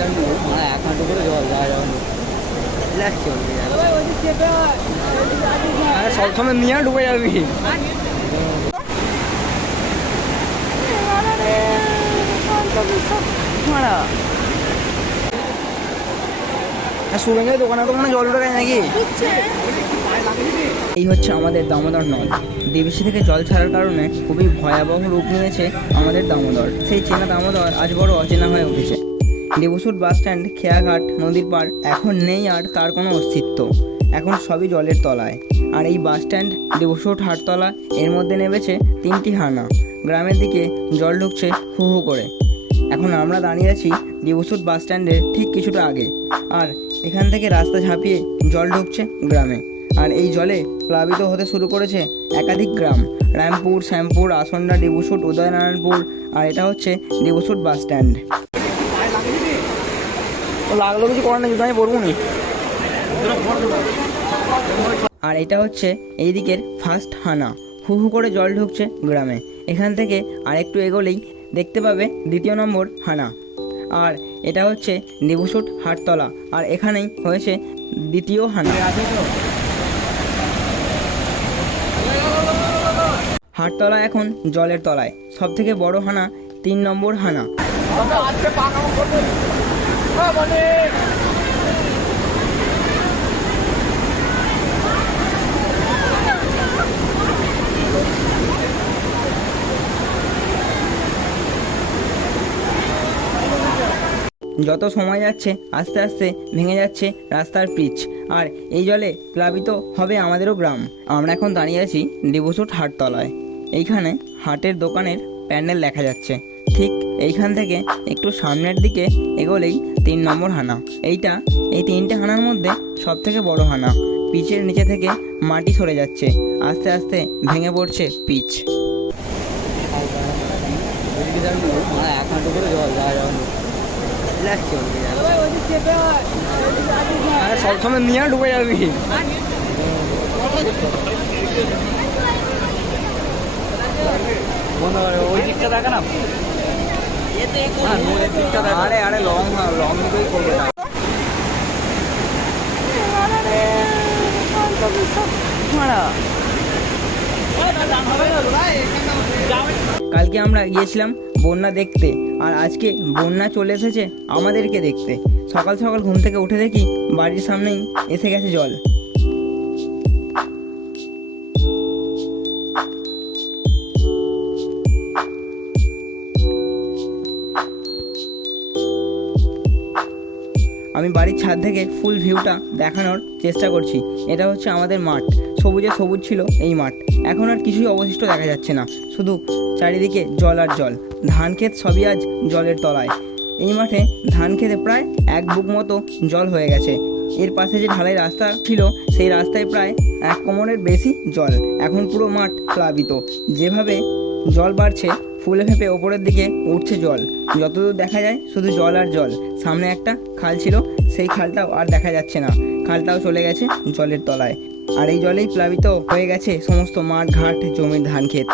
জানো মানে এক হাঁটু করে জল যাওয়া সবসময় নিয়ে ঢুকে যাবি সুরেঙ্গের দোকানে তো মনে জল উঠে গেছে নাকি এই হচ্ছে আমাদের দামোদর নদ। ডিবিসি থেকে জল ছাড়ার কারণে খুবই ভয়াবহ রূপ নিয়েছে আমাদের দামোদর। সেই চেনা দামোদর আজ বড় অচেনা হয়ে উঠেছে। দেবসুর বাস স্ট্যান্ড, খেয়াঘাট, নদীর পাড়, এখন নেই আর তার কোনো অস্তিত্ব। এখন সবই জলের তলায়। আর এই বাস স্ট্যান্ড দেবসুট হাটতলা, এর মধ্যে নেমেছে তিনটি হানা। গ্রামের দিকে জল ঢুকছে হু হু করে। এখন আমরা দাঁড়িয়ে আছি দেবসুট বাস স্ট্যান্ডের ঠিক কিছুটা আগে। আর এখান থেকে রাস্তা ঝাঁপিয়ে জল ঢুকছে গ্রামে। আর এই জলে প্লাবিত হতে শুরু করেছে একাধিক গ্রাম। রামপুর, শ্যামপুর, আসন্ডা ডিবুসুট উদয়নারায়ণপুর, আর এটা হচ্ছে ডিবুসুট বাস স্ট্যান্ড। লাগল কিছু করার নেই আমি পড়ব নি। আর এটা হচ্ছে এই দিকের ফার্স্ট হানা। হু হু করে জল ঢুকছে গ্রামে। এখান থেকে আরেকটু এগোলেই দেখতে পাবে দ্বিতীয় নম্বর হানা। আর এটা হচ্ছে দেবুসুট হাটতলা। আর এখানেই হয়েছে দ্বিতীয় হানা। হাটতলা এখন জলের তলায়। সব থেকে বড় হানা তিন নম্বর হানা। যত সময় যাচ্ছে, আস্তে আস্তে ভেঙে যাচ্ছে রাস্তার পিচ। আর এই জলে প্লাবিত হবে আমাদেরও গ্রাম। আমরা এখন দাঁড়িয়ে আছি ডিবুসুট হাটতলায়। এইখানে হাটের দোকানের প্যান্ডেল দেখা যাচ্ছে। ঠিক এইখান থেকে একটু সামনের দিকে এগোলেই তিন নম্বর হানা। এইটা এই তিনটে হানার মধ্যে সব থেকে বড় হানা। পিচের নিচে থেকে মাটি সরে যাচ্ছে। আস্তে আস্তে ভেঙে পড়ছে পিচ। সবসময় নিয়ে ঢুকে যাবি। ওই দিকটা দেখা না? কালকে আমরা গিয়েছিলাম বন্যা দেখতে, আর আজকে বন্যা চলে এসেছে আমাদেরকে দেখতে। সকাল সকাল ঘুম থেকে উঠে দেখি বাড়ির সামনেই এসে গেছে জল। আমি বাড়ির ছাদ থেকে ফুল ভিউটা দেখানোর চেষ্টা করছি। এটা হচ্ছে আমাদের মাঠ। সবুজে সবুজ ছিল এই মাঠ। এখন আর কিছুই অবশিষ্ট দেখা যাচ্ছে না। শুধু চারিদিকে জল আর জল। ধান ক্ষেত সবই আজ জলের তলায়। এই মাঠে ধান খেতে প্রায় এক বুক মতো জল হয়ে গেছে। এর পাশে যে ঢালাই রাস্তা ছিল, সেই রাস্তায় প্রায় এক কোমরের বেশি জল। এখন পুরো মাঠ প্লাবিত। যেভাবে জল বাড়ছে ফুলে ফেঁপে ওপরের দিকে উঠছে জল। যতদূর দেখা যায়, শুধু জল আর জল। সামনে একটা খাল ছিল, সেই খালটাও আর দেখা যাচ্ছে না। খালটাও চলে গেছে জলের তলায়। আর এই জলেই প্লাবিত হয়ে গেছে সমস্ত মাঠ, ঘাট, জমির ধান ক্ষেত